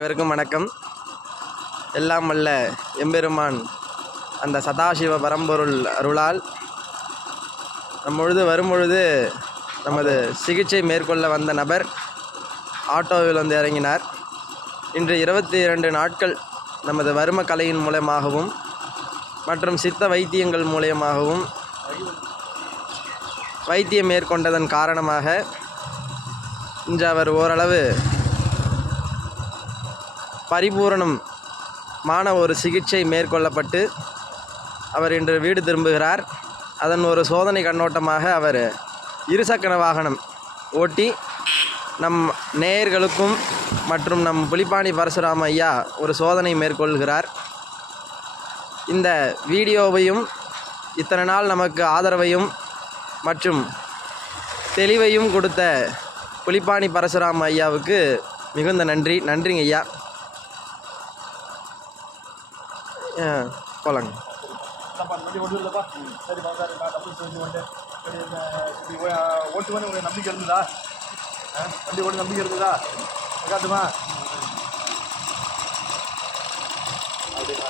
அனைவருக்கும் வணக்கம். எல்லாம் வல்ல எம்பெருமான் அந்த சதாசிவ பரம்பொருள் அருளால் நம்மொழுது வரும்பொழுது நமது சிகிச்சை மேற்கொள்ள வந்த நபர் ஆட்டோவில் வந்து இறங்கினார். இன்று 22 நாட்கள் நமது வர்ம கலையின் மூலமாகவும் மற்றும் சித்த வைத்தியங்கள் மூலமாகவும் வைத்தியம் மேற்கொண்டதன் காரணமாக இன்று அவர் ஓரளவு பரிபூரணமான ஒரு சிகிச்சை மேற்கொள்ளப்பட்டு அவர் இன்று வீடு திரும்புகிறார். அதன் ஒரு சோதனை கண்ணோட்டமாக அவர் இருசக்கர வாகனம் ஓட்டி நம் நேயர்களுக்கும் மற்றும் நம் புலிப்பாணி பரசுராம ஐயா ஒரு சோதனை மேற்கொள்கிறார். இந்த வீடியோவையும் இத்தனை நாள் நமக்கு ஆதரவையும் மற்றும் தெளிவையும் கொடுத்த புலிப்பாணி பரசுராம ஐயாவுக்கு மிகுந்த நன்றிங்க ஐயா. போலாங்க. ஓட்டுவன்னு நம்பிக்கை இருந்ததா? வண்டி ஓட்டு நம்பிக்கை இருந்ததா? காட்டுமா அப்படின்னா